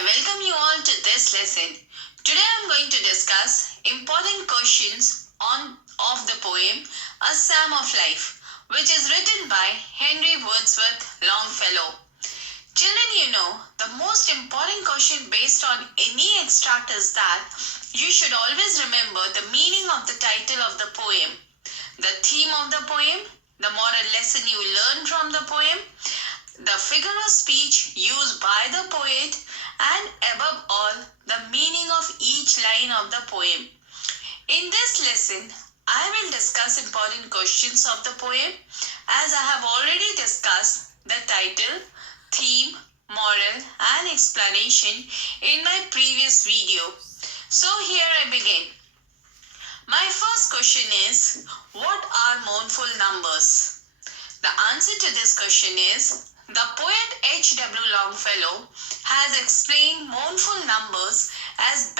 I welcome you all to this lesson. Today I am going to discuss important questions of the poem A Psalm of Life, which is written by Henry Wordsworth Longfellow. Children, you know, the most important question based on any extract is that you should always remember the meaning of the title of the poem, the theme of the poem, the moral lesson you learn from the poem, the figure of speech used by the poet, and above all, the meaning of each line of the poem. In this lesson, I will discuss important questions of the poem as I have already discussed the title, theme, moral and explanation in my previous video. So here I begin. My first question is, what are mournful numbers? The answer to this question is, the poet H.W. Longfellow has explained mournful numbers as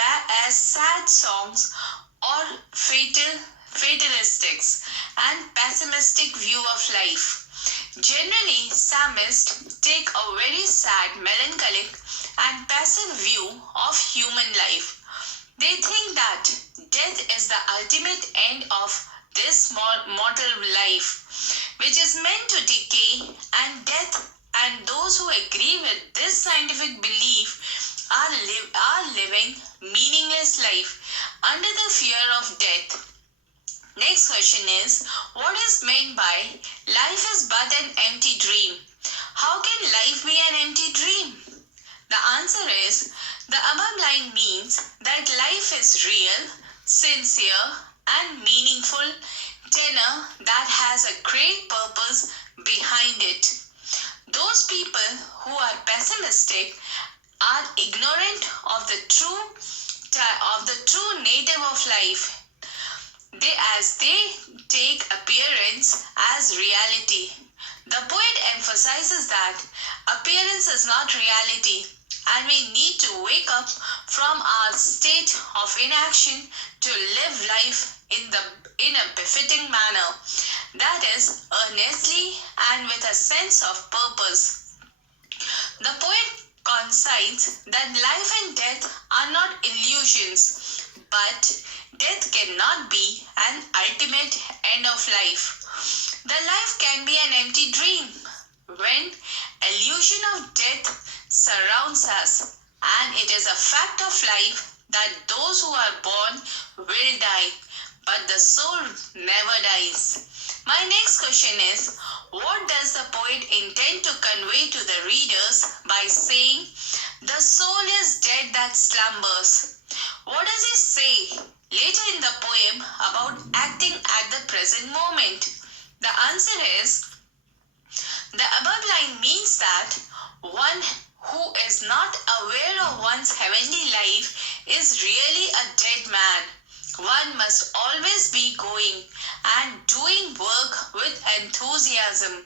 sad songs or fatalistics and pessimistic view of life. Generally, psalmists take a very sad, melancholic and passive view of human life. They think that death is the ultimate end of this mortal life, which is meant to decay, and death and those who agree with this scientific belief are living meaningless life under the fear of death. Next question is, what is meant by life is but an empty dream? How can life be an empty dream? The answer is, the above line means that life is real, sincere and meaningful tenor that has a great purpose behind it. Those people who are pessimistic are ignorant of the true nature of life. They take appearance as reality. The poet emphasizes that appearance is not reality, and we need to wake up from our state of inaction to live life in a befitting manner, that is, earnestly and with a sense of purpose. The poet concedes that life and death are not illusions, but death cannot be an ultimate end of life. The life can be an empty dream when illusion of death surrounds us, and it is a fact of life that those who are born will die, but the soul never dies. My next question is, what does the poet intend to convey to the readers by saying, the soul is dead that slumbers? What does he say later in the poem about acting at the present moment? The answer is, the above line means that one who is not aware of one's heavenly life is really a dead man. One must always be going and doing work with enthusiasm.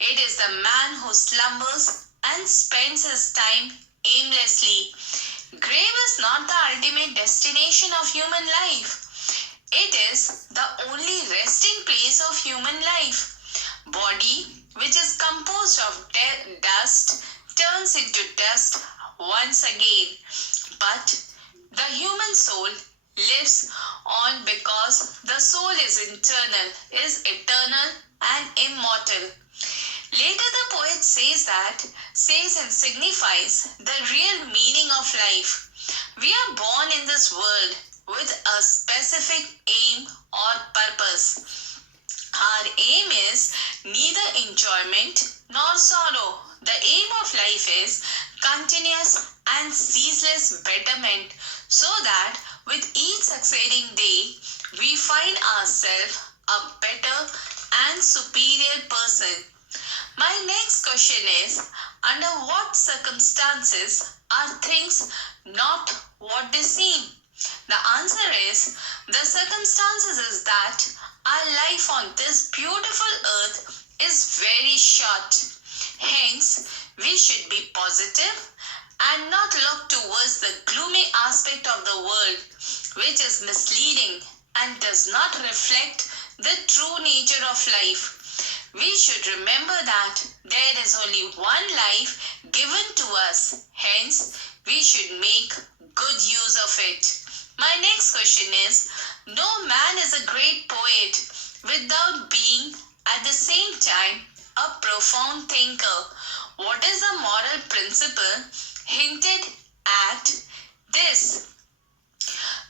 It is the man who slumbers and spends his time aimlessly. Grave is not the ultimate destination of human life. It is the only resting place of human life. Body, which is composed of dust, turns into dust once again. But the human soul lives on because the soul is eternal and immortal. Later the poet says and signifies the real meaning of life. We are born in this world with a specific aim or purpose. Our aim is neither enjoyment nor sorrow. The aim of life is continuous and ceaseless betterment, so that with each succeeding day, we find ourselves a better and superior person. My next question is, under what circumstances are things not what they seem? The answer is, the circumstances is that our life on this beautiful earth is very short. Hence, we should be positive and not look towards the gloomy aspect of the world, which is misleading and does not reflect the true nature of life. We should remember that there is only one life given to us. Hence, we we should make good use of it. My next question is, no man is a great poet without being at the same time a profound thinker. What is the moral principle hinted at this?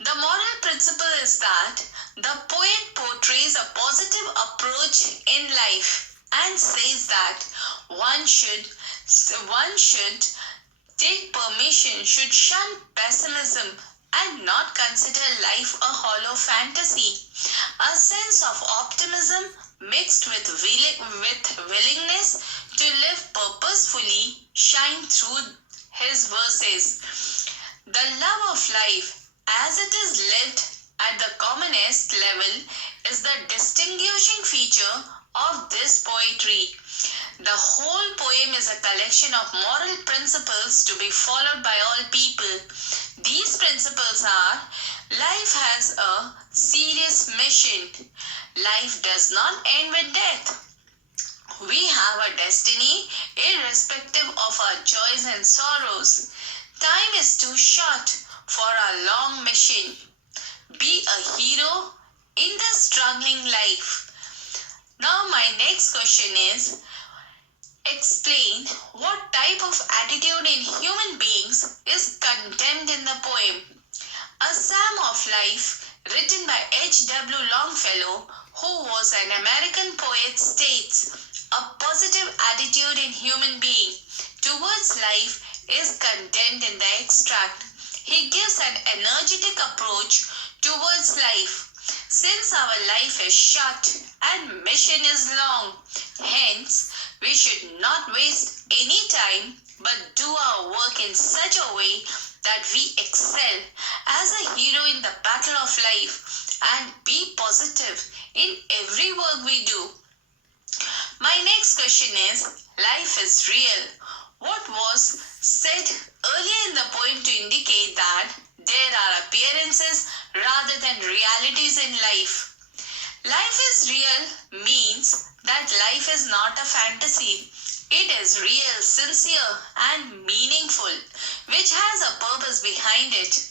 The moral principle is that the poet portrays a positive approach in life and says that one should take permission, should shun pessimism and not consider life a hollow fantasy. A sense of optimism mixed with willingness to live purposefully shine through his verses. The love of life, as it is lived at the commonest level, is the distinguishing feature of this poetry. The whole poem is a collection of moral principles to be followed by all people. These principles are: life has a serious mission. Life does not end with death. We have a destiny irrespective of our joys and sorrows. Time is too short for a long mission. Be a hero in the struggling life. Now my next question is, explain what type of attitude in human beings is condemned in the poem. A Psalm of Life, written by H.W. Longfellow, who was an American poet, states, a positive attitude in human being towards life is condemned in the extract. He gives an energetic approach towards life. Since our life is short and mission is long, hence we should not waste any time but do our work in such a way that we excel as a hero in the battle of life and be positive in every work we do. My next question is, life is real. What was said earlier in the poem to indicate that there are appearances rather than realities in life? Life is real means that life is not a fantasy. It is real, sincere and meaningful, which has a purpose behind it.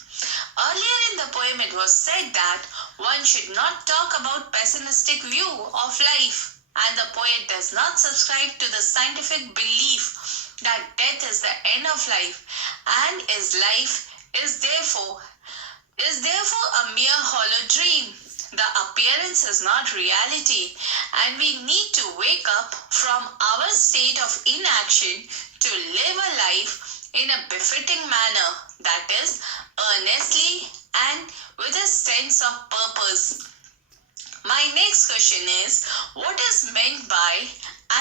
Earlier in the poem it was said that one should not talk about pessimistic view of life, and the poet does not subscribe to the scientific belief that death is the end of life and life is therefore a mere hollow dream. The appearance is not reality, and we need to wake up from our state of inaction to live a life in a befitting manner, that is, earnestly and with a sense of purpose. My next question is, what is meant by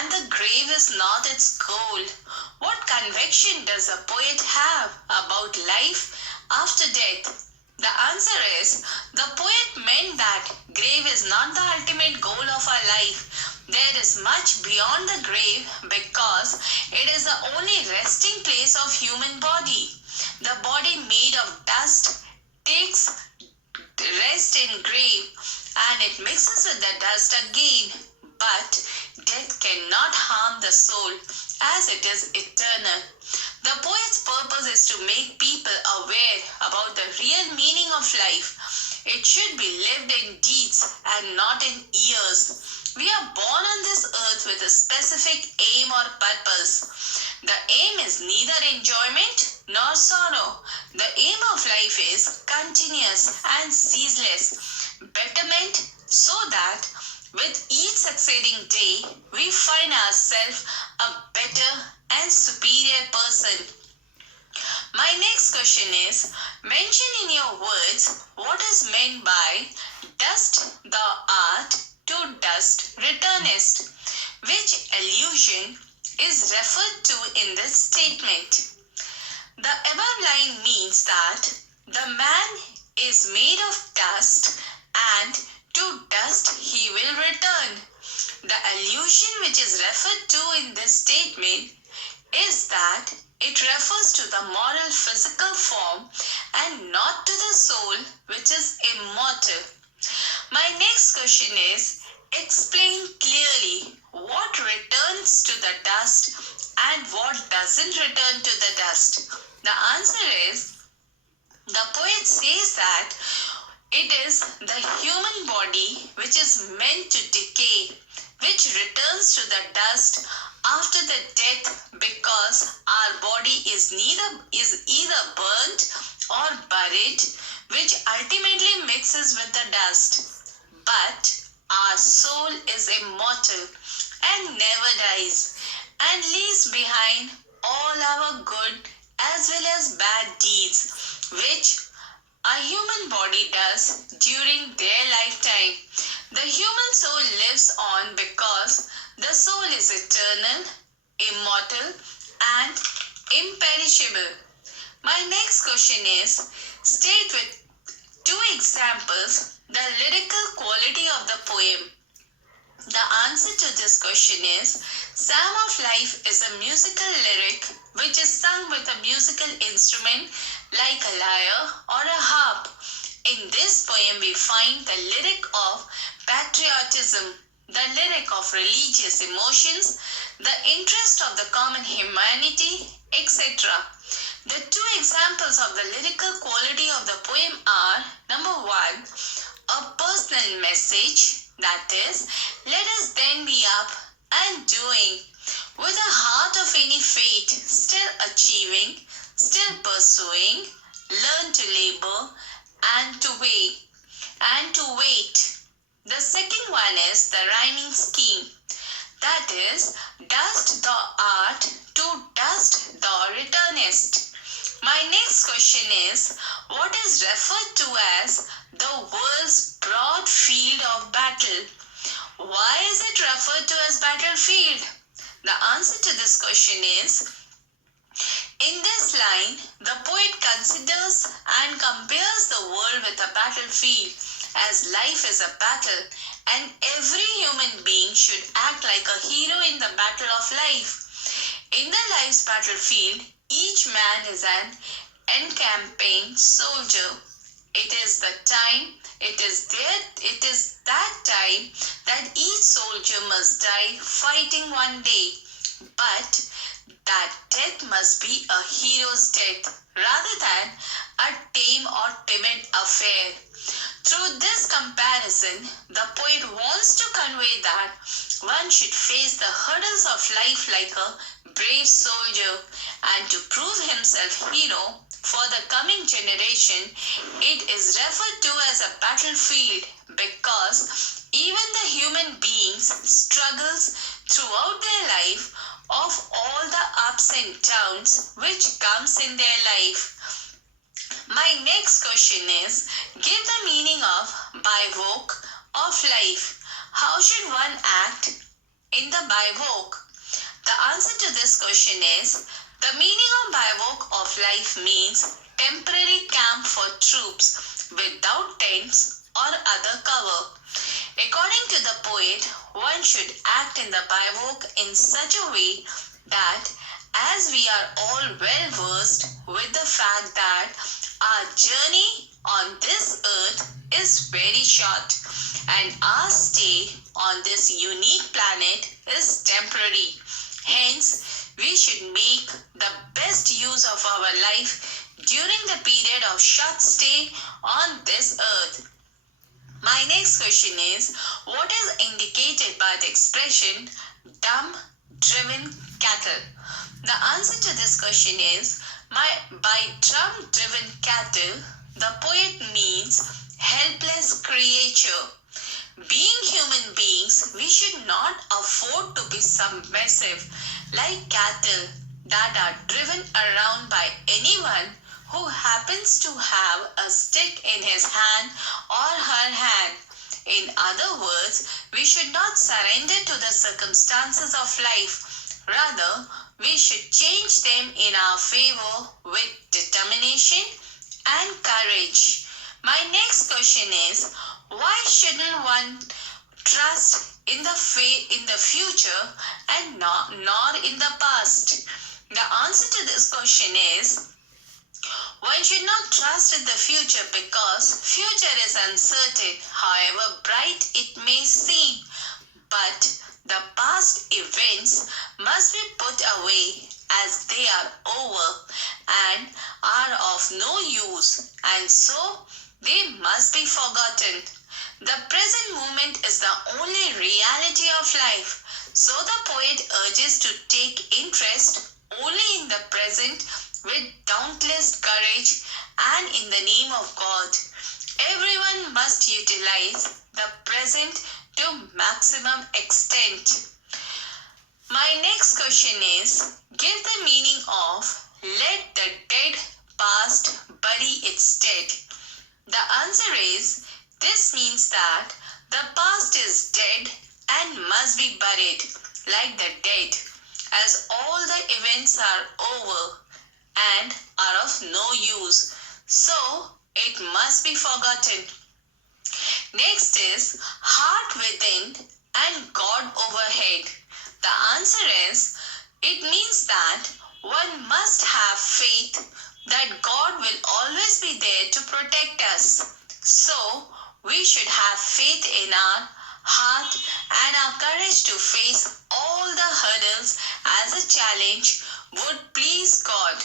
"and the grave is not its goal"? What conviction does a poet have about life after death? The answer is, the poet meant that grave is not the ultimate goal of our life. There is much beyond the grave because it is the only resting place of human body. The body made of dust takes rest in grave and it mixes with the dust again. But death cannot harm the soul as it is eternal. The poet's purpose is to make people aware about the real meaning of life. It should be lived in deeds and not in years. We are born on this earth with a specific aim or purpose. The aim is neither enjoyment nor sorrow. The aim of life is continuous and ceaseless betterment, so that with each succeeding day, we find ourselves a better and superior person. My next question is, mention in your words what is meant by "dust thou art, to dust returnest." Which allusion is referred to in this statement? The above line means that the man is made of dust and to dust he will return. The allusion which is referred to in this statement is that it refers to the moral physical form and not to the soul, which is immortal. My next question is, explain clearly what returns to the dust and what doesn't return to the dust? The answer is, the poet says that it is the human body which is meant to decay, which returns to the dust after the death, because our body is either burnt or buried, which ultimately mixes with the dust. But our soul is immortal and never dies, and leaves behind all our good as well as bad deeds, which a human body does during their lifetime. The human soul lives on because the soul is eternal, immortal, and imperishable. My next question is, state with two examples the lyrical quality of the poem. The answer to this question is, Psalm of Life is a musical lyric which is sung with a musical instrument like a lyre or a harp. In this poem we find the lyric of patriotism, the lyric of religious emotions, the interest of the common humanity, etc. The two examples of the lyrical quality of the poem are, number one, a personal message, that is, let us then be up and doing, with a heart of any fate, still achieving, still pursuing, learn to labor and to wait. The second one is the rhyming scheme, that is, dust thou art, to dust thou returnest. My next question is, what is referred to as the world's broad field of battle? Why is it referred to as battlefield? The answer to this question is, in this line, the poet considers and compares the world with a battlefield, as life is a battle and every human being should act like a hero in the battle of life. In the life's battlefield, each man is an encamping soldier. It is that time that each soldier must die fighting one day. But that death must be a hero's death rather than a tame or timid affair. Through this comparison, the poet wants to convey that one should face the hurdles of life like a brave soldier, and to prove himself hero for the coming generation, it is referred to as a battlefield because even the human beings struggles throughout their life of all the ups and downs which comes in their life. My next question is, give the meaning of bivouac of life. How should one act in the bivouac? The answer to this question is, the meaning of bivouac of life means temporary camp for troops without tents or other cover. According to the poet, one should act in the bivouac in such a way that, as we are all well versed with the fact that our journey on this earth is very short and our stay on this unique planet is temporary. Hence, we should make the best use of our life during the period of short stay on this earth. My next question is, what is indicated by the expression drum-driven cattle? The answer to this question is, by drum-driven cattle, the poet means helpless creature. Being human beings, we should not afford to be submissive like cattle that are driven around by anyone who happens to have a stick in his hand or her hand. In other words, we should not surrender to the circumstances of life. Rather, we should change them in our favor with determination and courage. My next question is, why shouldn't one trust in the future and nor in the past? The answer to this question is, one should not trust in the future because future is uncertain, however bright it may seem. but the past events must be put away as they are over and are of no use, and so they must be forgotten. The present moment is the only reality of life, so the poet urges to take interest only in the present with dauntless courage and in the name of God. Everyone must utilize the present to maximum extent. My next question is, give the meaning of let the dead past bury its dead. The answer is, this means that the past is dead and must be buried like the dead, as all the events are over and are of no use, so it must be forgotten. Next is heart within and God overhead. The answer is, it means that one must have faith that God will always be there to protect us. So, we should have faith in our heart and our courage to face all the hurdles as a challenge would please God.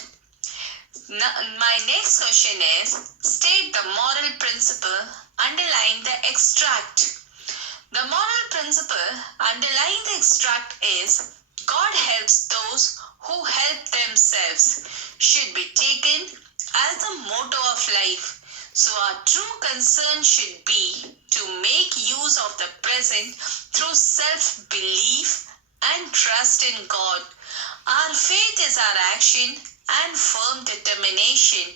My next question is, state the moral principle underlying the extract. The moral principle underlying the extract is, God helps those who help themselves, should be taken as the motto of life. So our true concern should be to make use of the present through self-belief and trust in God. Our faith is our action and firm determination.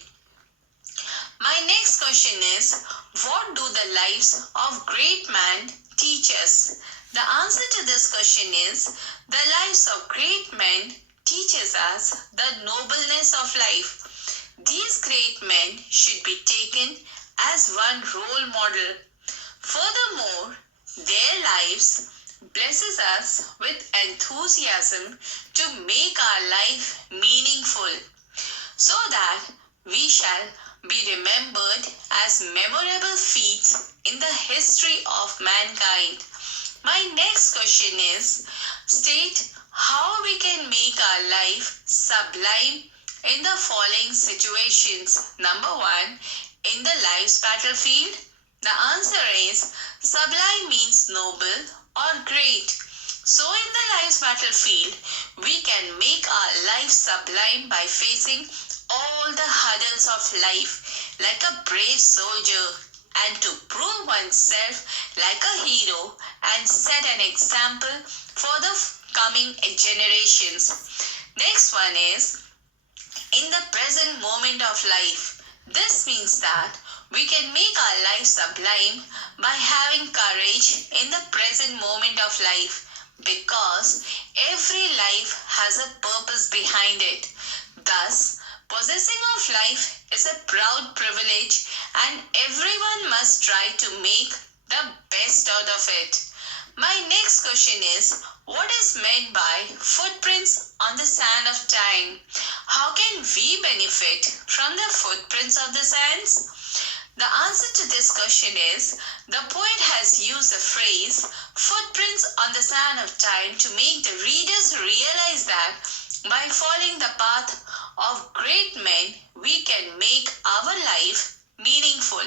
My next question is, what do the lives of great men teach us? The answer to this question is, the lives of great men teaches us the nobleness of life. These great men should be taken as one role model. Furthermore, their lives blesses us with enthusiasm to make our life meaningful, so that we shall be remembered as memorable feats in the history of mankind. My next question is, state how we can make our life sublime in the following situations. Number 1, in the life's battlefield. The answer is, sublime means noble or great. So in the life's battlefield, we can make our life sublime by facing all the hurdles of life like a brave soldier, and to prove oneself like a hero and set an example for the coming generations. Next one is, in the present moment of life. This means that we can make our life sublime by having courage in the present moment of life, because every life has a purpose behind it. Thus, possessing of life is a proud privilege, and everyone must try to make the best out of it. My next question is, what is meant by footprints on the sand of time? How can we benefit from the footprints of the sands? The answer to this question is, the poet has used the phrase footprints on the sand of time to make the readers realize that by following the path of great men, we can make our life meaningful.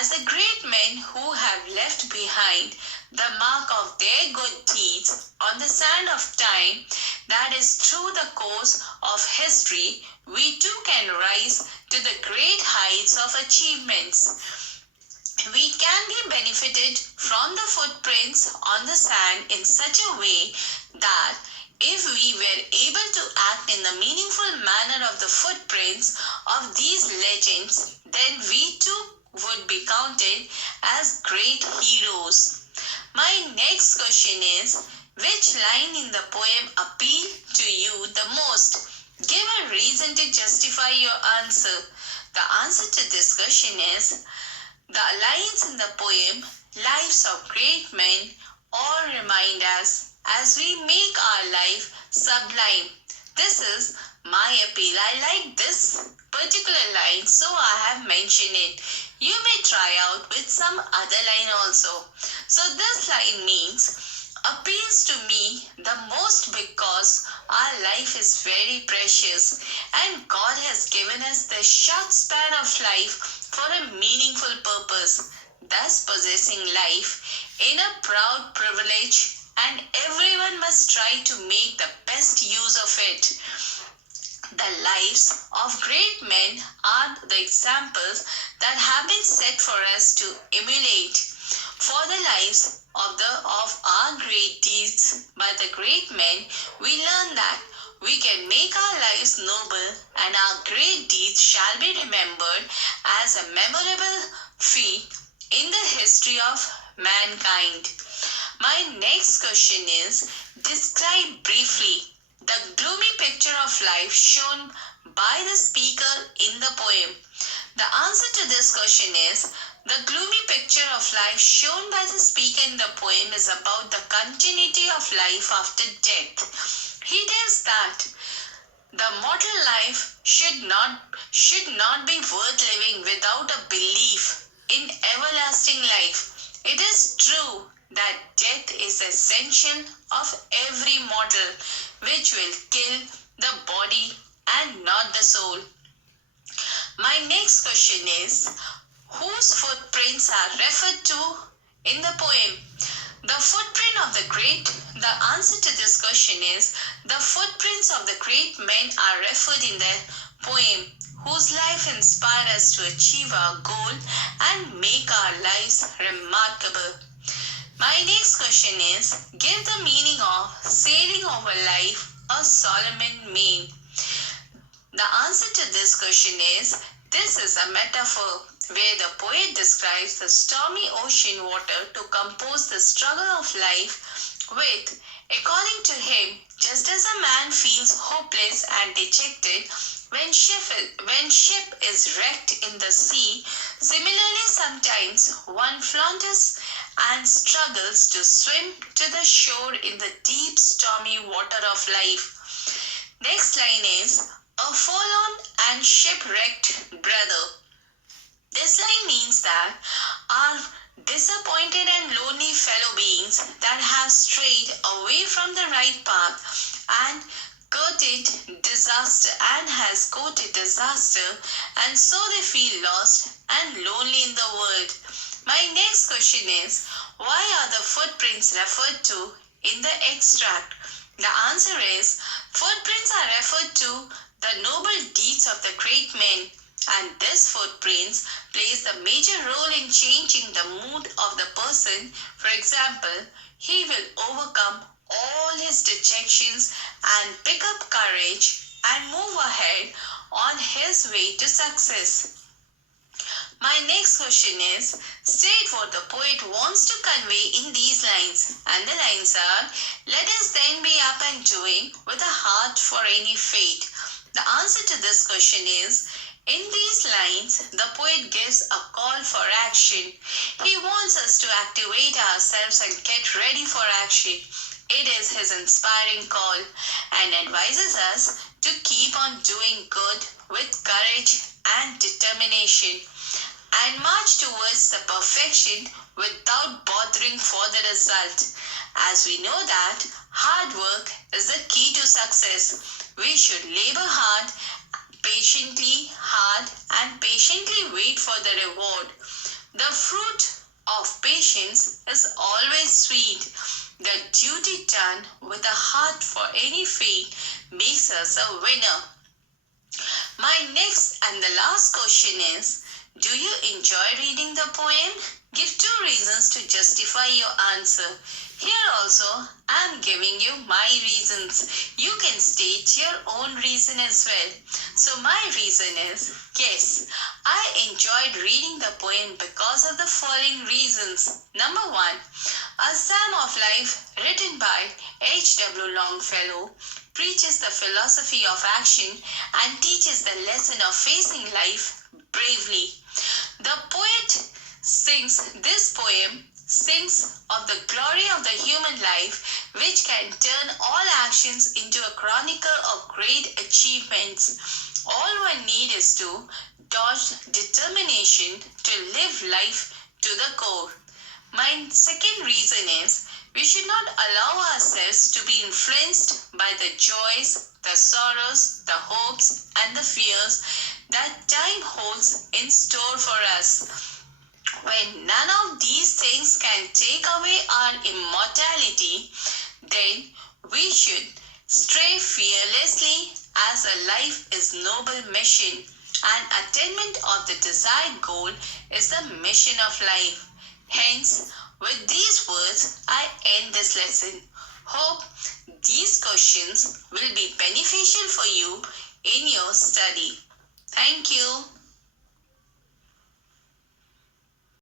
As the great men who have left behind the mark of their good deeds on the sand of time, that is through the course of history, we too can rise to the great heights of achievements. We can be benefited from the footprints on the sand in such a way that if we were able to act in the meaningful manner of the footprints of these legends, then we too would be counted as great heroes. My next question is, which line in the poem appealed to you the most? Give a reason to justify your answer. The answer to this question is, the lines in the poem, Lives of Great Men, all remind us as we make our life sublime. This is my appeal. I like this particular line, so I have mentioned it. You may try out with some other line also. So this line means, appeals to me the most because our life is very precious and God has given us the short span of life for a meaningful purpose, thus possessing life in a proud privilege, and everyone must try to make the best use of it. The lives of great men are the examples that have been set for us to emulate. For the lives of our great deeds by the great men, we learn that we can make our lives noble and our great deeds shall be remembered as a memorable feat in the history of mankind. My next question is, describe briefly the gloomy picture of life shown by the speaker in the poem. The answer to this question is, the gloomy picture of life shown by the speaker in the poem is about the continuity of life after death. He tells that the mortal life should not be worth living without a belief in everlasting life. It is true that death is essential of every mortal, which will kill the body and not the soul. My next question is, whose footprints are referred to in the poem? The answer to this question is, the footprints of the great men are referred in the poem, whose life inspire us to achieve our goal and make our lives remarkable. My next question is, give the meaning of sailing over life a Solomon mean. The answer to this question is, this is a metaphor where the poet describes the stormy ocean water to compose the struggle of life with, according to him, just as a man feels hopeless and dejected when ship is wrecked in the sea, similarly sometimes one flounders and struggles to swim to the shore in the deep stormy water of life. Next line is, a forlorn and shipwrecked brother. This line means that our disappointed and lonely fellow beings that have strayed away from the right path and has courted disaster, and so they feel lost and lonely in the world. My next question is, why are the footprints referred to in the extract? The answer is, footprints are referred to the noble deeds of the great men, and this footprints plays the major role in changing the mood of the person. For example, he will overcome all his dejections and pick up courage and move ahead on his way to success. My next question is, state what the poet wants to convey in these lines. And the lines are, let us then be up and doing with a heart for any fate. The answer to this question is, in these lines, the poet gives a call for action. He wants us to activate ourselves and get ready for action. It is his inspiring call and advises us to keep on doing good with courage and determination and march towards the perfection without bothering for the result. As we know that hard work is the key to success, we should labor hard, and patiently wait for the reward. The fruit of patience is always sweet. The duty done with a heart for any fate makes us a winner. My next and the last question is, do you enjoy reading the poem? Give 2 reasons to justify your answer. Here also, I am giving you my reasons. You can state your own reason as well. So my reason is, yes, I enjoyed reading the poem because of the following reasons. Number 1, A Psalm of Life written by H.W. Longfellow preaches the philosophy of action and teaches the lesson of facing life bravely. This poem sings of the glory of the human life, which can turn all actions into a chronicle of great achievements. All one need is to dodge determination to live life to the core. My second reason is, We should not allow ourselves to be influenced by the joys, the sorrows, the hopes, and the fears that time holds in store for us. When none of these things can take away our immortality, then we should stray fearlessly, as a life is noble mission, and attainment of the desired goal is the mission of life. Hence, with these words, I end this lesson. Hope these questions will be beneficial for you in your study. Thank you.